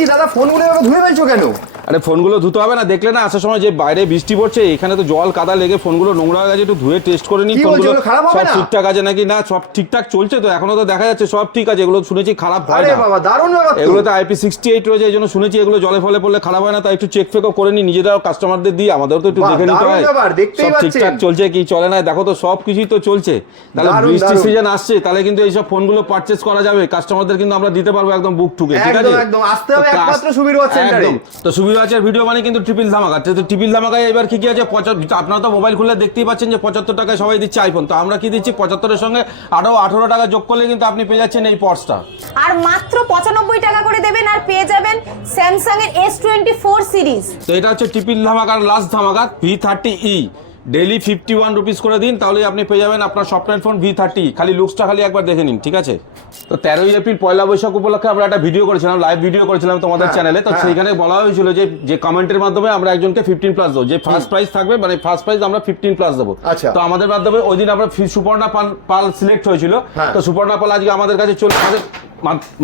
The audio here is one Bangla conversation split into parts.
কি দাদা ফোনগুলো ধুয়ে ফেলছো কেন? আরে ফোনগুলো ধুতে হবে না দেখলে না আসার সময় যে বাইরে বৃষ্টি পড়ছে এখানে তো জল কাদা লেগে ফোনগুলো নোংরা হয়ে গেছে একটু ধুয়ে টেস্ট করে বলছো, ফোনগুলো খারাপ হবে না? ঠিকঠাক আছে নাকি না সব ঠিকঠাক চলছে তো এখনও তো দেখা যাচ্ছে সব ঠিক আছে এগুলো শুনেছি খারাপ হয় না বাবা দারুণ ব্যাপার তো। আইপি সিক্সটি এইট রয়েছে এই জন্য শুনেছি এগুলো জলে ফলে পড়লে খারাপ হয় না তাই একটু চেক ফেকও করে নি নিজেরাও কাস্টমারদের দিই আমাদেরও তো একটু দেখে নিতে হয় সব ঠিকঠাক চলছে কি চলে না দেখো তো সব কিছুই তো চলছে তাহলে দারুণ। সিজন আসছে তাহলে কিন্তু এইসব ফোনগুলো পারচেস করা যাবে কাস্টমারদের কিন্তু আমরা দিতে পারব একদম বুক ঠুকে ঠিক আছে একদম। আসতে হবে একমাত্র সুবীর ওয়াচ সেন্টারে। তো সুবীর ওয়াচের ভিডিও মানে কিন্তু ট্রিপল ধামাকা। তো ট্রিপল ধামাকায় এবার কি কি আছে? পঁচাত্তর আপনারা তো মোবাইল খুলে দেখতেই পাচ্ছেন যে পঁচাত্তর টাকায় সবাই দিচ্ছে আইফোন তো আমরা কি দিচ্ছি? পঁচাত্তরের সঙ্গে আরও আঠারো টাকা যোগ করলে কিন্তু আপনি পেয়ে যাচ্ছেন এই পর্সটা আর মাত্র পঁচানব্বই টাকা করে দেবেন আর পেয়ে যাবেন স্যামসাং এর এস টোয়েন্টি ফোর সিরিজ তো এটা হচ্ছে ট্রিপল ধামাকার লাস্ট ধামাকা V thirty E daily fifty one rupees করে দিন তাহলে আপনি পেয়ে যাবেন আপনার স্বপ্নের ফোন ভি থার্টি খালি লুকসটা খালি একবার দেখে নিন ঠিক আছে? তো তেরোই এপ্রিল পয়লা বৈশাখ উপলক্ষে আমরা একটা ভিডিও করেছিলাম লাইভ ভিডিও করেছিলাম তোমাদের চ্যানেলে তো হ্যাঁ। সেইখানে বলা হয়েছিল যে যে কমেন্টের মাধ্যমে আমরা একজনকে ফিফটিন প্লাস দেবো। যে ফার্স্ট প্রাইজ থাকবে মানে ফার্স্ট প্রাইজ আমরা ফিফটিন প্লাস দেবো। আচ্ছা। তো আমাদের মাধ্যমে ওই দিন আমরা সুপর্ণা পাল পাল সিলেক্ট হয়েছিল। হ্যাঁ। তো সুপর্ণা পাল আজকে আমাদের কাছে চলে আমাদের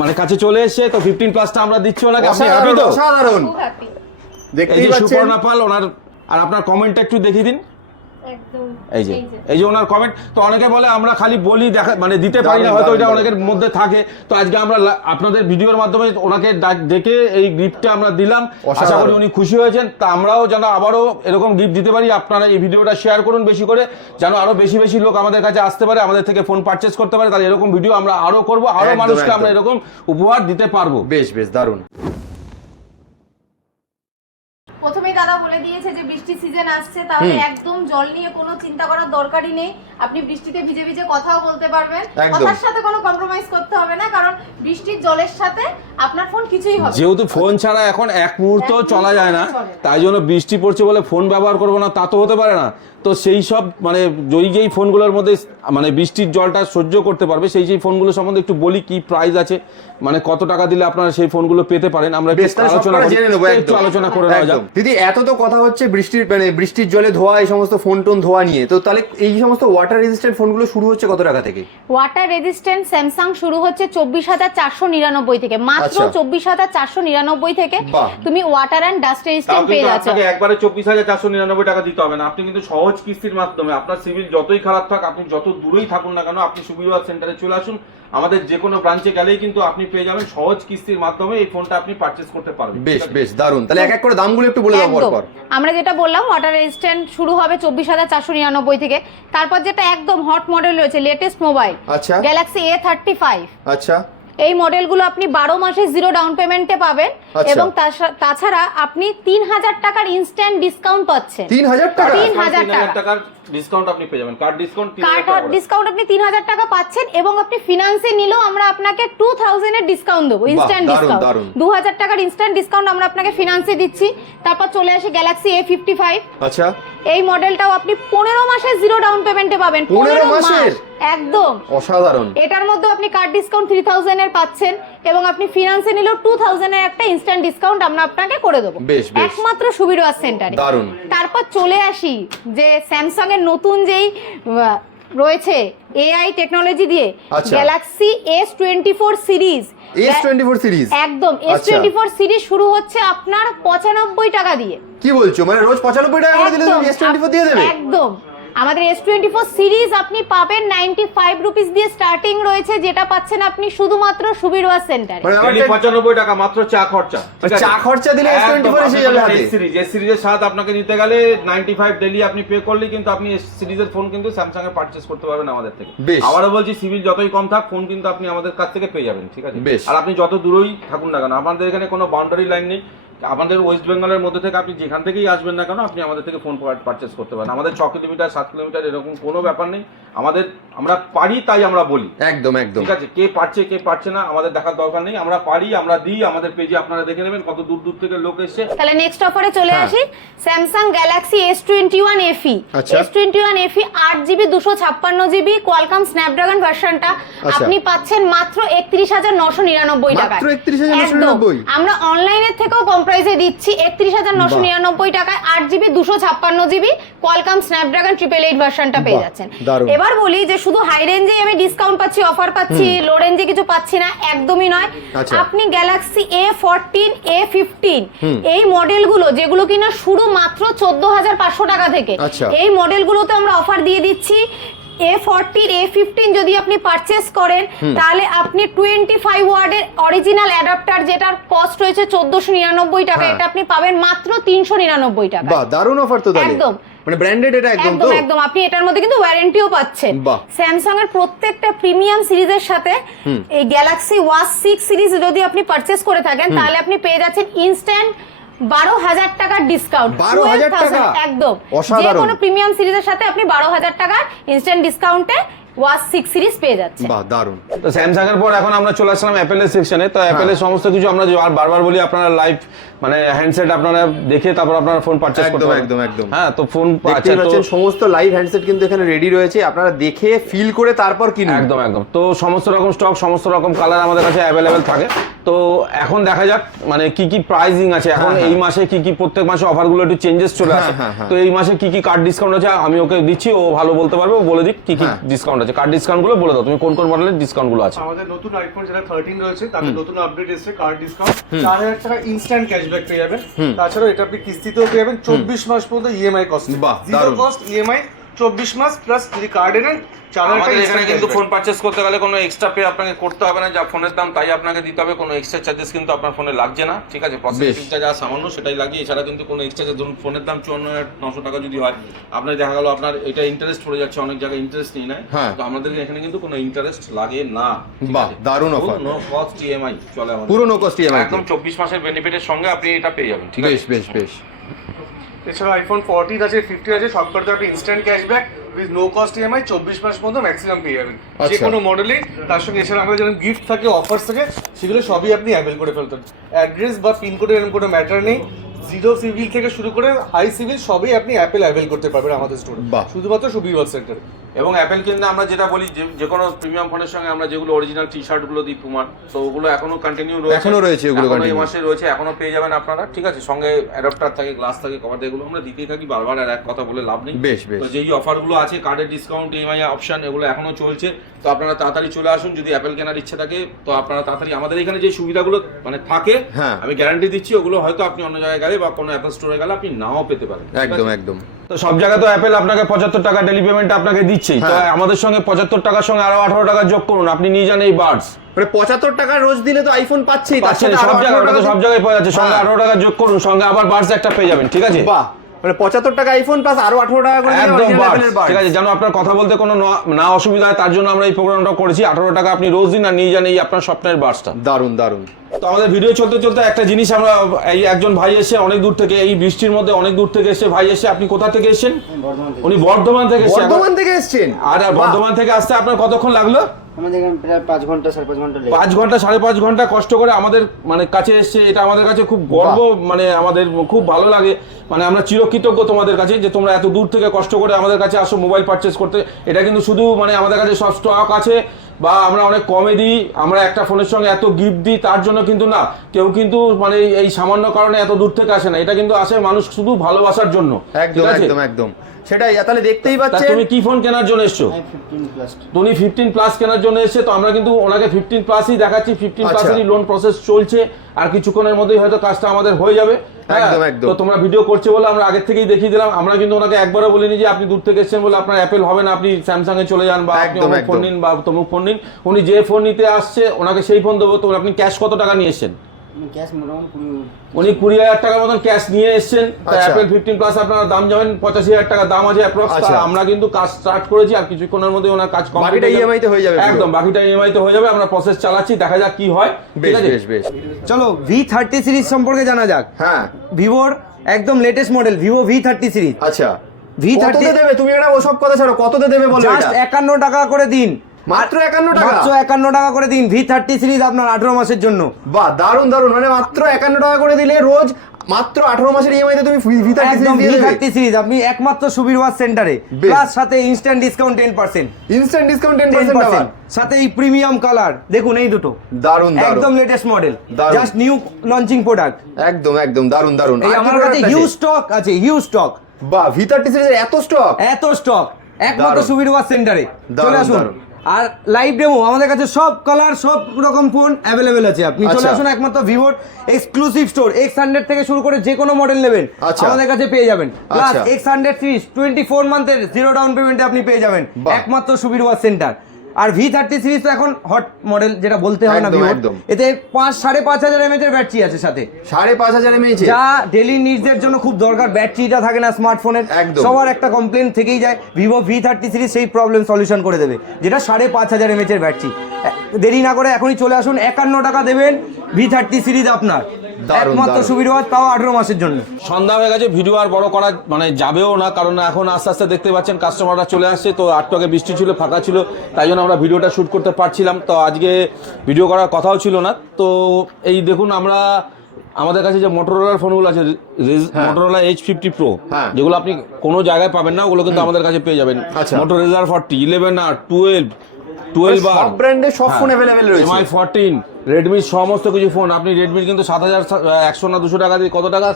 মানে কাছে চলে এসেছে তো ফিফটিন প্লাসটা আমরা দিচ্ছি ওনাকে। আপনি হ্যাপি তো? দেখতেই সুপর্ণা পাল ওনার আর আপনার কমেন্টটা একটু দেখিয়ে দিন। এই যে এই যে। ওনার কমেন্ট তো অনেকে বলে আমরা খালি বলি দেখা মানে দিতে পারি না হয়তো অনেকের মধ্যে থাকে। তো আজকে আমরা আপনাদের ভিডিওর মাধ্যমে ওনাকে ডেকে এই গিফটটা আমরা দিলাম। আশা করি উনি খুশি হয়েছেন। তা আমরাও যেন আবারও এরকম গিফট দিতে পারি আপনারা এই ভিডিওটা শেয়ার করুন বেশি করে যেন আরও বেশি বেশি লোক আমাদের কাছে আসতে পারে আমাদের থেকে ফোন পারচেস করতে পারে। তাহলে এরকম ভিডিও আমরা আরও করব আরও মানুষকে আমরা এরকম উপহার দিতে পারব। বেশ বেশ দারুণ। দাদা বলে দিয়েছে যে বৃষ্টি সিজন আসছে তাহলে একদম জল নিয়ে কোনো চিন্তা করার দরকারই নেই। আপনি বৃষ্টিতে ভিজে ভিজে কথাও বলতে পারবেন। কথার সাথে কোনো কম্প্রোমাইজ করতে হবে না কারণ বৃষ্টির জলের সাথে আপনার ফোন কিছুই হবে যেহেতু ফোন ছাড়া এখন এক মুহূর্ত চলা যায় না তাই জন্য বৃষ্টি পড়ছে বলে ফোন ব্যবহার করব না তা তো হতে পারে না। তো সেই সব মানে যেই যেই ফোনগুলোর মধ্যে মানে বৃষ্টির জলটা সহ্য করতে পারবে সেই সেই ফোনগুলো সম্বন্ধে একটু বলি কি প্রাইস আছে মানে কত টাকা দিলে আপনারা সেই ফোনগুলো পেতে পারেন আমরা বেশ আলোচনা জেনে নেব একটু আলোচনা করে নেওয়া যাক। দিদি এত তো কথা হচ্ছে বৃষ্টির মানে বৃষ্টির জলে ধোয়া এই সমস্ত ফোন টোন ধোয়া নিয়ে। তো তাহলে এই সমস্ত ওয়াটার রেজিস্ট্যান্ট ফোনগুলো শুরু হচ্ছে কত টাকা থেকে? ওয়াটার রেজিস্ট্যান্ট স্যামসাং শুরু হচ্ছে চব্বিশ হাজার চারশো নিরানব্বই থেকে। মাত্র আচ্ছা। চব্বিশ হাজার চারশো নিরানব্বই থেকে তুমি ওয়াটার অ্যান্ড ডাস্ট রেজিস্ট্যান্ট পেয়ে যাচ্ছ। একবারে চব্বিশ হাজার চারশো নিরানব্বই টাকা দিতে হবে না। আপনি কিন্তু সহজ কিস্তির মাধ্যমে আপনার সিভিল যতই খারাপ থাক আপনি যত দূরেই থাকুন না কেন আপনি সুবিধা সেন্টারে চলে আসুন। আমাদের যে কোনো ব্রাঞ্চে গেলেই কিন্তু আপনি পেয়ে যাবেন সহজ কিস্তির মাধ্যমে এই ফোনটা আপনি পারচেস করতে পারবেন। বেশ বেশ দারুণ। তাহলে এক এক করে দামগুলো একটু বলে দাও পরপর। আমরা যেটা বললাম ওয়াটার রেজিস্ট্যান্ট শুরু হবে চব্বিশ হাজার চারশো নিরানব্বই থেকে। তারপর যেটা একদম হট মডেল রয়েছে লেটেস্ট মোবাইল আচ্ছা। গ্যালাক্সি এ থার্টি ফাইভ আচ্ছা। এই মডেলগুলো আপনি বারো মাসে জিরো ডাউন পেমেন্টে পাবেন আচ্ছা। এবং তাছাড়া আপনি তিন হাজার টাকার ইনস্ট্যান্ট ডিসকাউন্ট পাচ্ছেন। তিন হাজার টাকা? তিন হাজার। টাকার ডিসকাউন্ট আপনি পেয়ে যাবেন। কার্ড ডিসকাউন্ট তিন হাজার কার্ড টাকা ডিসকাউন্ট আপনি তিন হাজার টাকা পাচ্ছেন এবং আপনি ফিনান্সে নিলেও আমরা আপনাকে টু থাউজেন্ডের ডিসকাউন্ট দেবো ইনস্ট্যান্ট ডিসকাউন্ট দু হাজার টাকার ইনস্ট্যান্ট ডিসকাউন্ট আমরা আপনাকে ফিনান্সে দিচ্ছি। তারপর চলে আসে গ্যালাক্সি এ ফিফটি ফাইভ আচ্ছা। এই মডেলটাও আপনি পনেরো মাসের জিরো ডাউন পেমেন্টে পাবেন। 15 মাস মাসের? একদম। অসাধারণ। এটার মধ্যে আপনি কার্ড ডিসকাউন্ট থ্রি থাউজেন্ড এর পাচ্ছেন এবং আপনি ফিনান্সে নিলেও টু থাউজেন্ড এর একটা ইনস্ট্যান্ট ডিসকাউন্ট আমরা আপনাকে করে দেবো। একমাত্র সুবিধা সেন্টারে। দারুণ। তারপর চলে আসি যে স্যামসাং এর নতুন যেই রয়েছে এআই টেকনোলজি দিয়ে। Galaxy S twenty four series S twenty four series একদম এস। টোয়েন্টি ফোর সিরিজ শুরু হচ্ছে আপনার পঁচানব্বই টাকা দিয়ে। কি বলছো? মানে রোজ পঁচানব্বই টাকা করে দিলে এস টোয়েন্টি ফোর দিয়ে দেবে? একদম। আমাদের এস টোয়েন্টি ফোর সিরিজ আপনি পাবেন নাইনটি ফাইভ রুপিস দিয়ে স্টার্টিং রয়েছে যেটা পাচ্ছেন আপনি শুধুমাত্র সেন্টারে মানে পঁচানব্বই টাকা মাত্র চা খরচা চা খরচা দিলে S24 একদম, এসে যাবে series, S এর সাথে আপনাকে নিতে গেলে 95 ডেলি আপনি পে করলে কিন্তু আপনি এস সিরিজের ফোন কিন্তু স্যামসাং এ পারচেজ করতে পারবেন আমাদের থেকে। আবারও বলছি সিভিল যতই কম থাক ফোন কিন্তু আপনি আমাদের কাছ থেকে পেয়ে যাবেন ঠিক আছে? আর আপনি যত দূরেই থাকুন না কেন আমাদের এখানে কোনো বাউন্ডারি লাইন নেই। আমাদের ওয়েস্ট বেঙ্গলের মধ্যে থেকে আপনি যেখান থেকেই আসবেন না কেন, আপনি আমাদের থেকে ফোন পার্চেস করতে পারেন। আমাদের ছ কিলোমিটার, সাত কিলোমিটার এরকম কোনো ব্যাপার নেই। আমাদের আমরা পারি তাই আমরা বলি। একদম একদম। ঠিক আছে কে পারছে কে পারছে না আমাদের দেখার দরকার নেই। আমরা পারি আমরা দিই আমাদের পেজে আপনারা দেখে নেবেন কত দূর দূর থেকে লোক এসছে। তাহলে নেক্সট অফারে চলে হ্যাঁ। আসি। Samsung Galaxy S twenty one FE আচ্ছা। এস টোয়েন্টি ওয়ান এফি আট জিবি দুশো ছাপ্পান্ন জিবি কোয়ালকাম স্ন্যাপড্রাগন ভার্সনটা। আপনি পাচ্ছেন মাত্র একত্রিশ হাজার নশো নিরানব্বই টাকায়। মাত্র 31,999 আমরা অনলাইনের থেকেও কম প্রাইসে দিচ্ছি। একত্রিশ হাজার নশো। নিরানব্বই টাকায় আট জিবি দুশো ছাপ্পান্ন GB Qualcomm Snapdragon triple eight ভার্সনটা পেয়ে যাচ্ছেন এবার বলি যে শুধু হাই রেঞ্জে আমি ডিসকাউন্ট পাচ্ছি অফার পাচ্ছি লো রেঞ্জে কিছু পাচ্ছি না একদমই নয় আচ্ছা। আপনি Galaxy A fourteen A fifteen এই মডেলগুলো যেগুলো কিনা শুরু মাত্র চোদ্দ হাজার পাঁচশো টাকা থেকে আচ্ছা। এই মডেলগুলোতে আমরা অফার দিয়ে দিচ্ছি এ ফোরটিন এ ফিফটিন যদি আপনি পারচেস করেন তাহলে আপনি টোয়েন্টি ফাইভ ওয়ার্ডের অরিজিনাল অ্যাডাপ্টার যেটার কস্ট রয়েছে চোদ্দশো নিরানব্বই টাকা হ্যাঁ। এটা আপনি পাবেন মাত্র তিনশো নিরানব্বই টাকা দারুণ অফার তো একদম। মানে ব্র্যান্ডেড এটা একদম তো? একদম। আপনি এটার মধ্যে কিন্তু ওয়ারেন্টিও পাচ্ছেন। স্যামসাং এর প্রত্যেকটা প্রিমিয়াম সিরিজের সাথে এই গ্যালাক্সি ওয়াচ সিক্স সিরিজ যদি আপনি পারচেস করে থাকেন তাহলে আপনি পেয়ে যাচ্ছেন ইনস্ট্যান্ট বারো হাজার টাকার ডিসকাউন্ট 12,000 টাকা? একদম। যে কোনো প্রিমিয়াম সিরিজের সাথে আপনি বারো হাজার টাকার ইনস্ট্যান্ট ডিসকাউন্টে ওয়াচ সিক্স সিরিজ পেয়ে যাচ্ছেন বাহ দারুণ। তো স্যামসাং এর পর এখন আমরা চলে আসলাম অ্যাপেলের সেকশনে তো অ্যাপেলের সমস্ত কিছু আমরা আর বারবার বলি আপনারা লাইভ মানে হ্যান্ডসেট আপনারা দেখে তারপর আপনারা ফোন পারচেস করতে একদম, একদম, একদম। হ্যাঁ তো ফোন আচ্ছা পাচ্ছেন সমস্ত লাইভ হ্যান্ডসেট কিন্তু এখানে রেডি রয়েছে। আপনারা দেখে ফিল করে তারপর কিনুন। একদম একদম। তো সমস্ত রকম স্টক সমস্ত রকম কালার আমাদের কাছে অ্যাভেলেবেল থাকে। তো এখন দেখা যাক মানে কি কি প্রাইজিং আছে। এখন হ্যাঁ, এই মাসে কি কি প্রত্যেক মাসে অফারগুলো একটু চেঞ্জেস চলে আসে। হ্যাঁ, হ্যাঁ, তো এই মাসে কি কি কার্ড ডিসকাউন্ট আছে আমি ওকে দিচ্ছি ও ভালো বলতে পারবে ও বলে দিক কি কি হ্যাঁ। ডিসকাউন্ট আছে। কার্ড ডিসকাউন্টগুলো বলে দাও তুমি কোন কোন মডেলের ডিসকাউন্টগুলো আছে? আমাদের নতুন আইফোন যেটা থার্টিন রয়েছে তাতে নতুন আপডেট এসেছে কার্ড ডিসকাউন্ট চার হাজার টাকা ইনস্ট্যান্ট ক্যাশব্যাক পেয়ে যাবেন। তাছাড়া এটা আপনি কিস্তিতেও পেয়ে যাবেন। চব্বিশ মাস পর্যন্ত ইএমআই কস্ট বাহ, জিরো কস্ট ইএমআই চব্বিশ মাস প্লাস যদি কার্ডে নেন চার হাজার এখানে কিন্তু ফোন পারচেস করতে গেলে কোনো এক্সট্রা পে আপনাকে করতে হবে না যা ফোনের দাম তাই আপনাকে দিতে হবে কোনো এক্সট্রা চার্জেস কিন্তু আপনার ফোনে লাগছে না ঠিক আছে? প্রসেসিং চার্জ আর সামান্য সেটাই লাগে এছাড়া কিন্তু কোনো এক্সট্রা চার্জ ধরুন ফোনের দাম চুয়ান্ন হাজার নশো টাকা যদি হয় আপনার দেখা গেল আপনার এটা ইন্টারেস্ট পড়ে যাচ্ছে অনেক জায়গায় ইন্টারেস্ট নিয়ে নেয়। হ্যাঁ। তো আমাদের এখানে কিন্তু কোনো ইন্টারেস্ট লাগে না বাহ? দারুণ পুরো নো কস্ট ইএমআই চলে আমাদের। পুরো no cost EMI একদম চব্বিশ মাসের বেনিফিটের সঙ্গে আপনি এটা পেয়ে যাবেন ঠিক বেশ আছে? বেশ বেশ। এছাড়া আইফোন ফোরটিন আছে ফিফটিন আছে সবকটাতে আপনি instant cashback with no cost EMI চব্বিশ মাস পর্যন্ত ম্যাক্সিমাম পেয়ে যাবেন। যে আচ্ছা। কোনো মডেলে তার সঙ্গে এছাড়া আমাদের যেমন গিফট থাকে অফার্স থাকে সেগুলো সবই আপনি অ্যাভেল করে ফেলতেন অ্যাড্রেস বা পিনকোড এরকম কোনো ম্যাটার নেই। জিরো সিভিল থেকে শুরু করে হাই সিভিল সবই আপনি অ্যাপেল অ্যাভেল করতে পারবেন আমাদের স্টোরে শুধুমাত্র সুবিধা সেন্টারে এবং অ্যাপেল কিনতে আমরা যেটা বলি যে কোনো প্রিমিয়াম ফোনের সঙ্গে আমরা যেগুলো অরিজিনাল টি শার্টগুলো দিই পুমার তো ওগুলো এখনও কন্টিনিউ রয়েছে। এখনও রয়েছে এই মাসে রয়েছে এখনও পেয়ে যাবেন আপনারা। ঠিক আছে সঙ্গে অ্যাডাপ্টার থাকে গ্লাস থাকে কভার এগুলো আমরা দিতেই থাকি বারবার আর এক কথা বলে লাভ নেই। বেশ, বেশ। তো যেই অফারগুলো আছে কার্ডের ডিসকাউন্ট ইএমআই অপশন এগুলো এখনও চলছে। তো আপনারা তাড়াতাড়ি চলে আসুন যদি অ্যাপেল কেনার ইচ্ছে থাকে তো আপনারা তাড়াতাড়ি আমাদের এখানে যে সুবিধাগুলো মানে থাকে হ্যাঁ। আমি গ্যারান্টি দিচ্ছি ওগুলো হয়তো আপনি অন্য জায়গায় গেলে বা কোনো অ্যাপেল স্টোরে গেলে আপনি নাও পেতে পারেন। একদম একদম। তো সব জায়গায় তো অ্যাপেল আপনাকে পঁচাত্তর টাকা ডেলি পেমেন্ট আপনাকে দিচ্ছেই। তো হ্যাঁ। আমাদের সঙ্গে পঁচাত্তর টাকার সঙ্গে আরও আঠারো টাকা যোগ করুন আপনি নিয়ে যান এই বার্ডস মানে পঁচাত্তর টাকা রোজ দিলে তো আইফোন পাচ্ছেই পাচ্ছেন সব জায়গায় সব জায়গায় পাওয়া যাচ্ছে। সঙ্গে হ্যাঁ। আঠারো টাকা যোগ করুন সঙ্গে আবার বার্ডস একটা পেয়ে যাবেন ঠিক আছে? বাহ। মানে পঁচাত্তর টাকা আইফোন প্লাস আরও আঠারো টাকা করে একদম। ঠিক আছে যেন আপনার কথা বলতে কোনো না অসুবিধা হয় তার জন্য আমরা এই প্রোগ্রামটা করেছি। আঠারো টাকা আপনি রোজ দিন আর নিয়ে যান এই আপনার স্বপ্নের বার্ডসটা দারুণ দারুণ। তো আমাদের ভিডিও চলতে চলতে একটা জিনিস আমরা এই একজন ভাই এসে অনেক দূর থেকে এই বৃষ্টির মধ্যে অনেক দূর থেকে এসে ভাই এসে আপনি কোথা থেকে এসেছেন? উনি বর্ধমান থেকে এসেছেন। বর্ধমান থেকে এসছেন? আর বর্ধমান থেকে আসতে আপনার কতক্ষণ লাগল? আমাদের এখানে প্রায় পাঁচ ঘণ্টা সাড়ে পাঁচ ঘণ্টা পাঁচ ঘণ্টা সাড়ে পাঁচ ঘণ্টা কষ্ট করে আমাদের মানে কাছে এসছে এটা আমাদের কাছে খুব গর্ব মানে আমাদের খুব ভালো লাগে। মানে আমরা চিরকৃতজ্ঞ তোমাদের কাছে যে তোমরা এত দূর থেকে কষ্ট করে আমাদের কাছে আসো মোবাইল পারচেস করতে। এটা কিন্তু শুধু মানে আমাদের কাছে সব স্টক আছে। বা আমরা অনেক কমে দিই আমরা একটা ফোনের সঙ্গে এত গিফট দিই তার জন্য কিন্তু না কেউ কিন্তু মানে এই সামান্য কারণে এত দূর থেকে আসে না। এটা কিন্তু আসে মানুষ শুধু ভালোবাসার জন্য। একদম একদম একদম। সেটাই তাহলে দেখতেই তা পাচ্ছেন তুমি কি ফোন কেনার জন্য এসছো? উনি ফিফটিন প্লাস কেনার জন্য এসে তো আমরা কিন্তু ওনাকে ফিফটিন প্লাসই দেখাচ্ছি। ফিফটিন। প্লাসেরই লোন প্রসেস চলছে আর কিছুক্ষণের মধ্যেই হয়তো কাজটা আমাদের হয়ে যাবে। একদম, একদম। তো তোমরা ভিডিও করছে বলে আমরা আগের থেকেই দেখিয়ে দিলাম। আমরা কিন্তু ওনাকে একবারও বলিনি যে আপনি দূর থেকে এসেছেন বলে আপনার অ্যাপেল হবে না। আপনি স্যামসাং এ চলে যান বা আপনি ফোন নিন বা তমুক ফোন নিন। উনি যে ফোন নিতে আসছে ওনাকে সেই ফোন দেবো। তো আপনি ক্যাশ কত টাকা নিয়েছেন এসেছেন? ক্যাশ মোটামুটি কুড়ি উনি কুড়ি হাজার টাকার মতন ক্যাশ নিয়ে এসেছেন। অ্যাপেল ফিফটিন প্লাস আপনারা দাম যাবেন পঁচাশি হাজার টাকা দাম আছে অ্যাপ্রক্স আচ্ছা। আমরা কিন্তু কাজ স্টার্ট করেছি আর কিছুক্ষণের মধ্যে ওনার কাজ complete বাকিটা। EMI তে হয়ে যাবে একদম বাকিটা ইএমআই তে হয়ে যাবে আমরা প্রসেস চালাচ্ছি দেখা যাক কি হয়। ঠিক বেশ আছে? বেশ বেশ। চলো ভি থার্টি সিরিজ সম্পর্কে জানা যাক। হ্যাঁ। ভিভোর একদম latest model Vivo V thirty series আচ্ছা। ভি থার্টি দেবে? তুমি এটা ওসব কথা ছাড়ো কততে দেবে বলো জাস্ট একান্ন টাকা করে দিন। মাত্র একান্ন টাকা? মাত্র একান্ন টাকা করে দিন। ভি থার্টি সিরিজ আপনার আঠারো মাসের জন্য। বাহ দারুণ দারুণ মানে মাত্র একান্ন টাকা করে দিলে রোজ মাত্র আঠারো মাসের ইএমআই তুমি ভি থার্টি সিরিজ আপনি একমাত্র সুবীর ওয়াচ সেন্টারে প্লাস সাথে instant discount ten percent instant discount ten percent সাথে এই প্রিমিয়াম কালার দেখুন এই দুটো। দারুণ একদম latest model. Just new launching product একদম একদম। দারুণ দারুণ এই আমার কাছে হিউজ স্টক আছে হিউজ স্টক বাহ ভি থার্টি সিরিজের এত স্টক এত স্টক একমাত্র। সুবির সেন্টারে দারুণ, চলে আসুন। আর লাইভ ডেমো আমাদের কাছে সব কালার সব রকম ফোন অ্যাভেলেবেল আছে আপনি চলে আচ্ছা। আসুন একমাত্র ভিভোর এক্সক্লুসিভ স্টোর এক্স হান্ড্রেড থেকে শুরু করে যে কোনো মডেল নেবেন আচ্ছা। আমাদের কাছে পেয়ে যাবেন plus. X hundred series twenty four মান্থের zero down পেমেন্টে আপনি পেয়ে যাবেন একমাত্র সুবির সেন্টার আর ভি থার্টি সিরিজ তো এখন হট মডেল যেটা বলতে হয় না একদম, এতে পাঁচ সাড়ে পাঁচ হাজার এমএচ এর ব্যাটারি আছে সাথে। সাড়ে পাঁচ হাজার এমএইচ যা ডেলি নিডসের জন্য খুব দরকার ব্যাটারিটা থাকে না স্মার্টফোনের। সবার একটা কমপ্লেন থেকেই যায় ভিভো ভি থার্টি সিরিজ সেই প্রবলেম সলিউশন করে দেবে যেটা সাড়ে পাঁচ হাজার এমএচ এর ব্যাটারি দেরি না করে এখনই চলে আসুন একান্ন টাকা দেবেন ভি থার্টি সিরিজ আপনার। একমাত্র। সুবিধা তাও আঠেরো মাসের জন্য। সন্ধ্যা হয়ে গেছে ভিডিও আর বড় করা মানে যাবেও না কারণ এখন আস্তে আস্তে দেখতে পাচ্ছেন কাস্টমাররা চলে আসছে তো আটটু আগে বৃষ্টি ছিল ফাঁকা ছিল তাই জন্য আমরা ভিডিওটা শ্যুট করতে পারছিলাম। তো আজকে ভিডিও করার কথাও ছিল না। তো এই দেখুন আমরা আমাদের কাছে যে মোটরোলার ফোনগুলো আছে মোটরোলা এইচ ফিফটি প্রো। যেগুলো আপনি কোনো জায়গায় পাবেন না ওগুলো কিন্তু আমাদের কাছে পেয়ে যাবেন। আচ্ছা। মোটর রেজার ফর্টি ইলেভেন আর টুয়েলভ টুয়েলভ আর সব ব্র্যান্ডের সব ফোন অ্যাভেলেবেল রয়েছে। এমআই ফোরটিন রেডমির সমস্ত কিছু ফোন আপনি রেডমির কিন্তু সাত হাজার একশো না দুশো টাকা দিয়ে কত টাকা?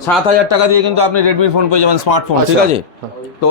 সাত হাজার টাকা। দিয়ে কিন্তু আপনি রেডমির ফোন পেয়ে যাবেন স্মার্টফোন ঠিক আচ্ছা। আছে তো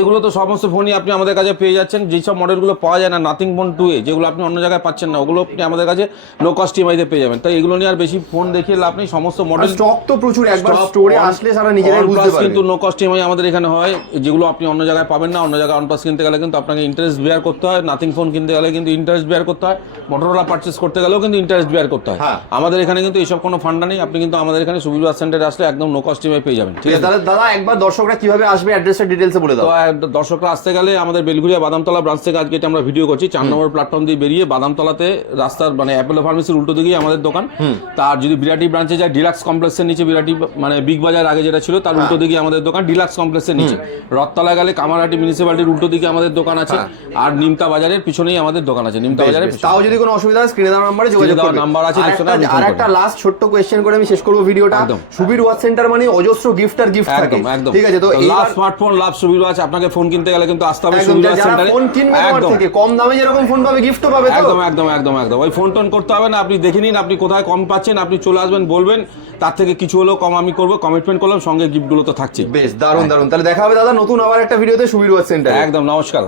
এগুলো তো সমস্ত ফোনই আপনি আমাদের কাছে পেয়ে যাচ্ছেন। যেসব মডেলগুলো পাওয়া যায় না নাথিং ফোন টু এ যেগুলো আপনি অন্য জায়গায় পাচ্ছেন না ওগুলো আপনি আমাদের কাছে নো কস্ট ইএমআইতে পেয়ে যাবেন। তাই এগুলো নিয়ে আর বেশি ফোন দেখিয়ে লাভ নেই সমস্ত মডেল স্টক তো প্রচুর একবার স্টোরে আসলে সারা নিজেরাই বুঝতে পারবে। কিন্তু নো কস্ট ইএমআই আমাদের এখানে হয় যেগুলো আপনি অন্য জায়গায় পাবেন না অন্য জায়গায় অনপাস কিনতে গেলে কিন্তু আপনাকে ইন্টারেস্ট বেয়ার করতে হয়। নাথিং ফোন কিনতে গেলে কিন্তু ইন্টারেস্ট বেয়ার করতে হয়। মোটরোলা পারচেস করতে গেলেও কিন্তু ইন্টারেস্ট বেয়ার করতে হয়। হ্যাঁ। আমাদের এখানে কিন্তু এইসব কোনো ফান্ডা নেই আপনি কিন্তু আমাদের এখানে সুবিধা সেন্টারে আসলে একদম নো কস্ট ইএমআই পেয়ে যাবেন ঠিক আছে দাদা একবার দর্শকরা কীভাবে আসবে অ্যাড্রেসের ডিটেলসে বলে দাও। দর্শকরা আসতে গেলে আমাদের বেলঘুরিয়া বাদামতলা ব্রাঞ্চ থেকে আজকে এটা আমরা ভিডিও করছি। চার নম্বর প্ল্যাটফর্ম দিয়ে বেরিয়ে বাদামতলাতে রাস্তার মানে অ্যাপেলো ফার্মেসির উল্টো দিকেই আমাদের দোকান। তার যদি বিরাটি ব্রাঞ্চে যায় ডিলাক্স কমপ্লেক্সের নিচে বিরাটি মানে বিগ বাজার আগে যেটা ছিল তার উল্টো দিকে আমাদের দোকান ডিলাক্স কমপ্লেক্সের নিচে। রথতলা গেলে কামারহাটি মিউনিসিপ্যালিটির উল্টো দিকে আমাদের দোকান আছে। আর নিমতা বাজারের পিছনেই আমাদের দোকান আছে। নিমতা বাজারের তাও যদি কোনো অসুবিধা হয় স্ক্রিনে দেওয়া নাম্বারে যোগাযোগ করবে। নাম্বার আছে, আর একটা- আর একটা লাস্ট ছোট্ট কোয়েশ্চেন করে আমি শেষ করব ভিডিওটা একদম। সুবীর ওয়াচ সেন্টার মানে অজস্র গিফট আর গিফট থাকে। একদম একদম। ঠিক আছে তো লাভ স্মার্টফোন লাভ সুবিধা আছে আপনাকে ফোন কিনতে গেলে কিন্তু আসতে হবে সুবিধা সেন্টারে ফোন কিনবে একদম। থেকে কম দামে যেরকম ফোন পাবে গিফটও পাবে তো। একদম একদম একদম একদম। ওই ফোন টোন করতে হবে না আপনি দেখে নিন আপনি কোথায় কম পাচ্ছেন আপনি চলে আসবেন বলবেন তার থেকে কিছু হলেও কম আমি করব কমিটমেন্ট করলাম সঙ্গে গিফটগুলো তো থাকছে বেশ দারুণ দারুণ। তাহলে দেখা হবে দাদা নতুন আবার একটা ভিডিওতে সুবিধা সেন্টার একদম নমস্কার